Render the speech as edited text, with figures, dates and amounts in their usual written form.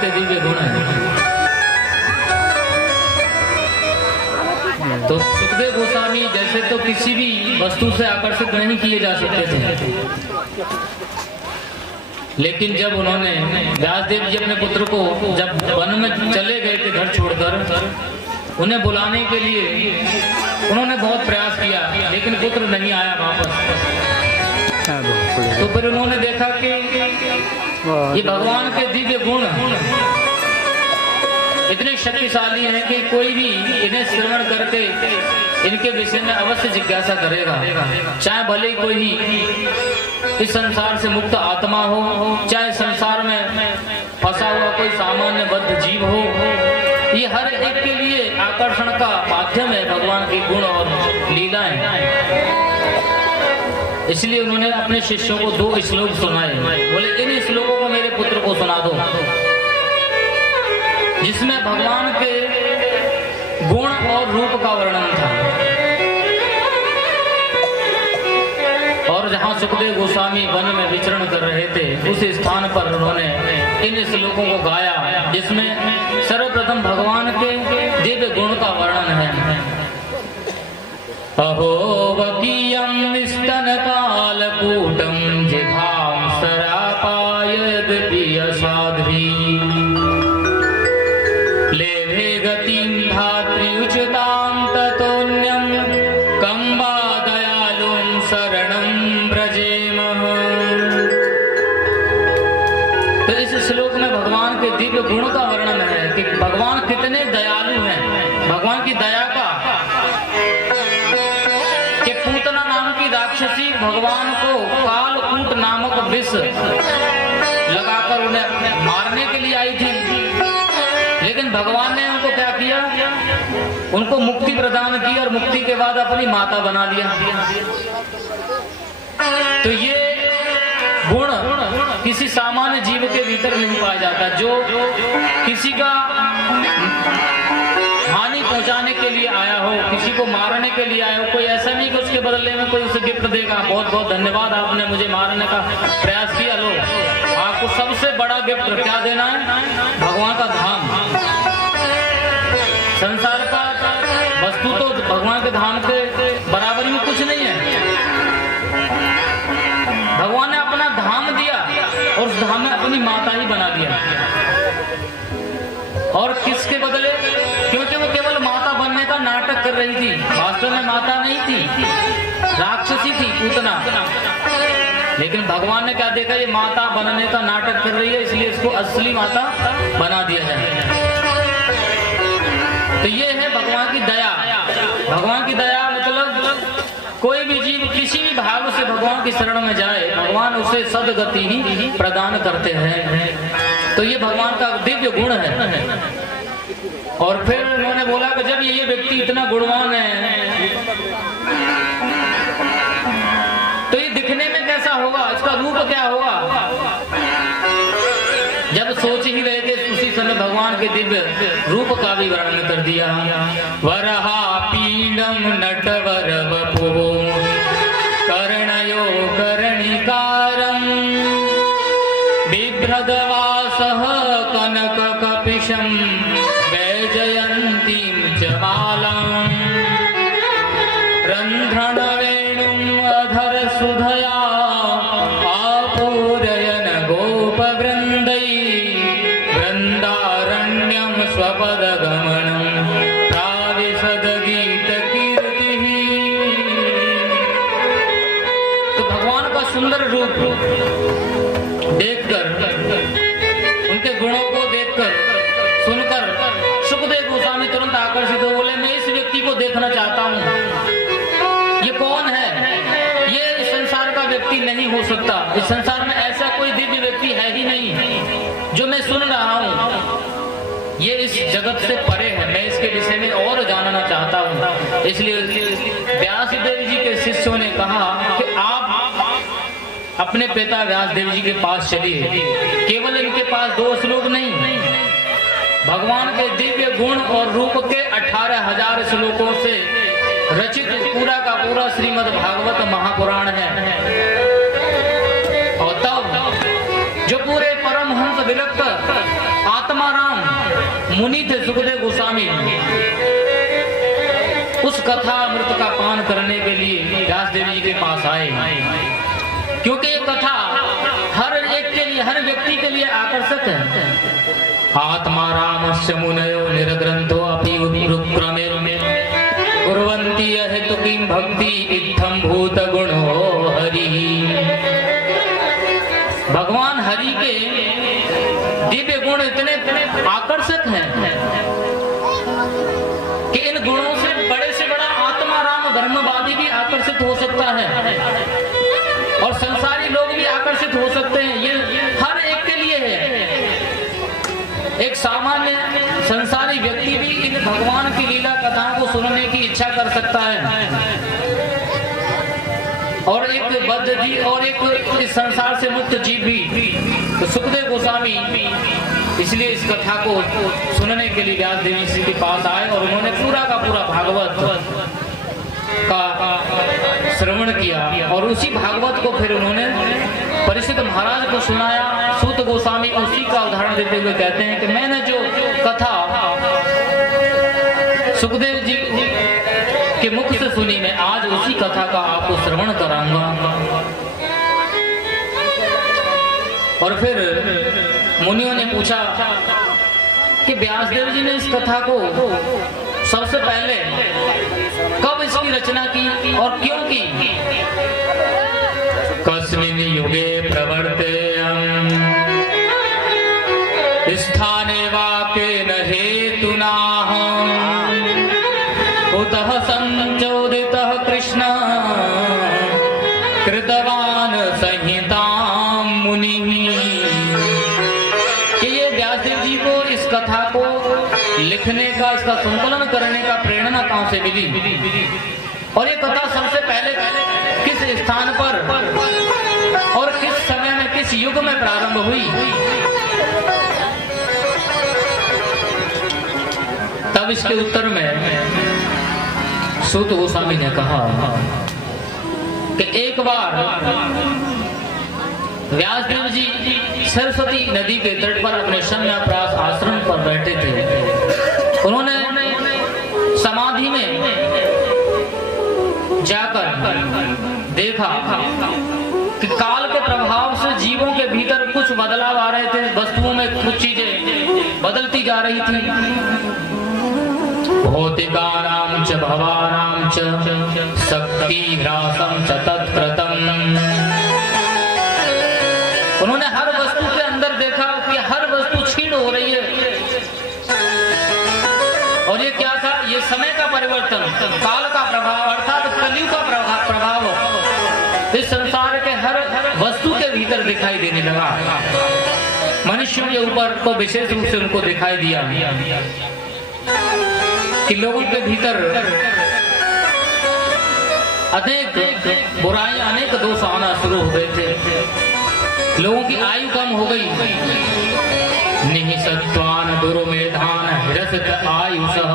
के दिव्य गुण हैं। तो सुखदेव गोस्वामी जैसे तो किसी भी वस्तु से आकर्षित नहीं किए जा सकते थे, लेकिन जब उन्होंने व्यासदेव जी अपने पुत्र को जब वन में चले गए थे घर छोड़कर, उन्हें बुलाने के लिए उन्होंने बहुत प्रयास किया, लेकिन पुत्र नहीं आया वापस। तो फिर उन्होंने देखा कि ये भगवान के दिव्य गुण इतने शक्तिशाली हैं कि कोई भी इन्हें श्रवण करके इनके विषय में अवश्य जिज्ञासा करेगा, चाहे भले ही कोई ही इस संसार से मुक्त आत्मा हो, चाहे संसार में फंसा हुआ कोई सामान्य बद्ध जीव हो। ये हर एक के लिए आकर्षण का माध्यम है भगवान के गुण और लीलाएं। इसलिए उन्होंने अपने शिष्यों को 2 श्लोक सुनाए। बोले इन श्लोकों को मेरे पुत्र को सुना दो, जिसमें भगवान के गुण और रूप का वर्णन था। और जहां सुखदेव गोस्वामी वन में विचरण कर रहे थे, उस स्थान पर उन्होंने इन श्लोकों को गाया, जिसमें सर्वप्रथम भगवान के दिव्य गुण का वर्णन है। अहो वकीयं स्तन कालकूटं जिघां सरापायद प्रिय साध्वी लेभे गतिं धात्र्युचितां ततोऽन्यं कं वा दयालुं शरणं व्रजेमः। तो इस श्लोक में भगवान के दिव्य गुण का वर्णन है कि भगवान कितने दयालु हैं। भगवान की दया का कि पूतना नाम की राक्षसी भगवान को कालकूट नामक विष लगाकर उन्हें मारने के लिए आई थी, लेकिन भगवान ने उनको क्या किया, उनको मुक्ति प्रदान की और मुक्ति के बाद अपनी माता बना लिया। तो ये गुण किसी सामान्य जीव के भीतर नहीं पाया जाता। जो किसी का हानि पहुंचाने के लिए आया हो, किसी को मारने के लिए आया हो, कोई ऐसा नहीं कि उसके बदले में कोई उसे गिफ्ट देगा, बहुत बहुत धन्यवाद आपने मुझे मारने का प्रयास किया, लो आपको सबसे बड़ा गिफ्ट क्या देना है, भगवान का धाम। संसार का वस्तु तो भगवान के धाम के बराबरी में कुछ नहीं है। भगवान ने अपना धाम दिया और उस धाम में अपनी माता ही बना दिया। और किसके बदले? क्योंकि वो केवल माता बनने का नाटक कर रही थी, वास्तव में माता नहीं थी, राक्षसी थी, पूतना। लेकिन भगवान ने क्या देखा, ये माता बनने का नाटक कर रही है, इसलिए इसको असली माता बना दिया है। तो ये है भगवान की दया। भगवान की दया मतलब कोई भी जीव किसी भी भाव से भगवान की शरण में जाए, भगवान उसे सदगति ही प्रदान करते हैं। तो ये भगवान का दिव्य गुण है। और फिर उन्होंने बोला कि जब ये व्यक्ति इतना गुणवान है, तो ये दिखने में कैसा होगा, इसका रूप क्या होगा। जब सोच ही रहे थे, उसी समय भगवान के दिव्य रूप का भी वर्णन कर दिया। वरहा पीडम नटवर वपु कर्णयो कर्णिकारं बिभ्रदवासः कनक कपिशं वैजयन्तीं च मालां रन्ध्रणवेणुम् अधर सुधया आपूरयन गोपवृन्दै वृन्दारण्यं स्वपदगमनं प्राविशद गीतकीर्तिः। तो भगवान का सुंदर रूप देखकर, उनके गुणों को देखकर, सुनकर सुखदेव गोस्वामी तुरंत आकर्षित हो बोले, मैं इस व्यक्ति को देखना चाहता हूँ। ये कौन है? ये इस संसार का व्यक्ति नहीं हो सकता। इस संसार में ऐसा कोई दिव्य व्यक्ति है ही नहीं जो मैं सुन रहा हूँ। ये इस जगत से परे है, मैं इसके विषय में और जानना चाहता हूँ। इसलिए व्यासदेव जी के शिष्यों ने कहा कि आप अपने पिता व्यासदेव जी के पास चलिए। केवल इनके पास 2 श्लोक नहीं, भगवान के दिव्य गुण और रूप के 18,000 श्लोकों से रचित पूरा का पूरा श्रीमद् भागवत महापुराण है। और तब जो पूरे परमहंस विरक्त आत्माराम मुनि थे सुखदेव गोस्वामी, उस कथा अमृत का पान करने के लिए व्यासदेव जी के पास आए, क्योंकि ये कथा हर एक के लिए, हर व्यक्ति के लिए आकर्षक है। आत्मारामस्य मुनयो निरग्रंथो अपि उत्क्रमे कुर्वन्ति हेतुकीं भक्ति इत्थं भूत गुणो हरि। भगवान हरि के दिव्य गुण इतने आकर्षक हैं कि इन गुणों से बड़ा आत्माराम ब्रह्मवादी भी आकर्षित हो सकता है और संसारी लोग भी आकर्षित हो सकते हैं। ये हर एक के लिए है। एक सामान्य संसारी व्यक्ति भी इन भगवान की लीला कथाओं को सुनने की इच्छा कर सकता है, और एक बद्ध जीव और एक इस संसार से मुक्त जीव भी। तो सुखदेव गोस्वामी इसलिए इस कथा को सुनने के लिए व्यास देवी जी के पास आए और उन्होंने पूरा का पूरा भागवत का श्रवण किया और उसी भागवत को फिर उन्होंने परीक्षित महाराज को सुनाया। सूत गोस्वामी उसी का उदाहरण देते हुए कहते हैं कि मैंने जो कथा सुखदेव जी के मुख से सुनी, मैं आज उसी कथा का आपको श्रवण कराऊंगा। और फिर मुनियों ने पूछा कि व्यासदेव जी ने इस कथा को सबसे पहले कब इसकी रचना की और क्यों की? कस्मिन् युगे प्रवर्तेयम् स्थाने वा केन हेतुना उतः संचोदितः कृष्ण कृतवान संहितां मुनिः। कि ये व्यासदेव जी को इस कथा को लिखने का, इसका संकलन करने का प्रेरणा कहां से मिली और ये कथा सबसे पहले किस स्थान पर और किस समय में, किस युग में प्रारंभ हुई? तब इसके उत्तर में सूत गोस्वामी ने कहा कि एक बार व्यासदेव जी सरस्वती नदी के तट पर अपने शम्याप्रास आश्रम पर बैठे थे। उन्होंने समाधि में जाकर देखा कि काल के प्रभाव से जीवों के भीतर कुछ बदलाव आ रहे थे, वस्तुओं में कुछ चीजें बदलती जा रही थी। भौतिकानां च भवानां च शक्ति ह्रासं च तत्कृतम्। उन्होंने हर वस्तु के अंदर देखा कि हर वस्तु क्षीण हो रही है, और ये क्या था? ये समय का परिवर्तन, काल का प्रभाव अर्थात कलयुग का प्रभाव इस संसार के हर वस्तु के भीतर दिखाई देने लगा। मनुष्यों के ऊपर तो विशेष रूप से उनको दिखाई दिया कि लोगों के भीतर अनेक बुराइयां, अनेक दोष आना शुरू हो गए थे। लोगों की आयु कम हो गई। निहिसत्वान दुर्मेधान हिरसत आयुषः